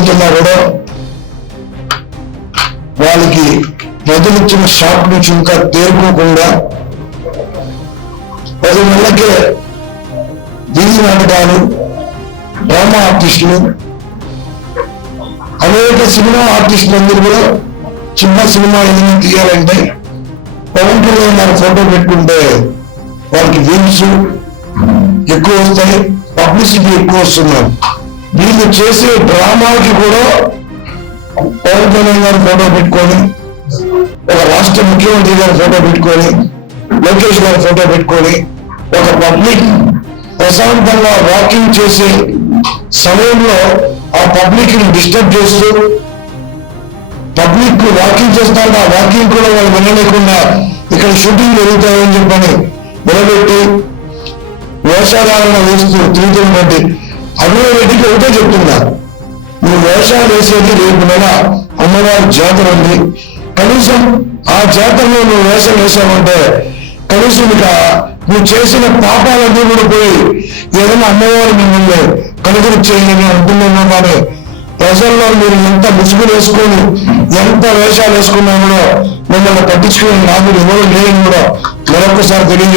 అవుతున్నా కూడా వాళ్ళకి ప్రజలిచ్చిన షాక్ నుంచి ఇంకా తేరుకోకుండా 10 నెలలకే వీధి నాటకాలు, డ్రామా ఆర్టిస్టులు, అనేక సినిమా ఆర్టిస్టులు అందరూ కూడా చిన్న సినిమా ఏదైనా తీయాలంటే పవన్ కళ్యాణ్ గారి ఫోటో పెట్టుకుంటే వాళ్ళకి వ్యూస్ ఎక్కువ వస్తాయి, పబ్లిసిటీ ఎక్కువ వస్తున్నారు. వీళ్ళు చేసే డ్రామాకి కూడా పవన్ కళ్యాణ్ గారి ఫోటో పెట్టుకొని, ఒక రాష్ట్ర ముఖ్యమంత్రి గారి ఫోటో పెట్టుకొని, లోకేష్ గారి ఫోటో పెట్టుకొని, ఒక పబ్లిక్ ప్రశాంతంగా వాకింగ్ చేసే సమయంలో ఆ పబ్లిక్ ని డిస్టర్బ్ చేస్తూ, పబ్లిక్ వాకింగ్ చేస్తాడు, ఆ వాకింగ్ కూడా వాళ్ళు వినలేకుండా ఇక్కడ షూటింగ్ జరుగుతాయని చెప్పని నిలబెట్టి వేషాధారణ వేస్తూ తిరుగుతున్నటువంటి అభినవ్ రెడ్డికి ఒకటే చెప్తున్నా, నువ్వు వేషాలు వేసేది రేపు నెల అమ్మవారి జాతర ఉంది, కనీసం ఆ జాతరలో నువ్వు వేషం వేసావంటే కనీసం ఇక నువ్వు చేసిన పాపాలన్నీ కూడా పోయి ఏదైనా అమ్మవారు మిమ్మల్ని కనుగొని చేయాలని అంటున్నామో కానీ ప్రజల్లో మీరు ఎంత ముసుగులు వేసుకొని ఎంత వేషాలు వేసుకున్నా కూడా మిమ్మల్ని పట్టించుకునే నాకు ఎవరు లేదని కూడా మరొకసారి తెలియజేస్తున్నారు.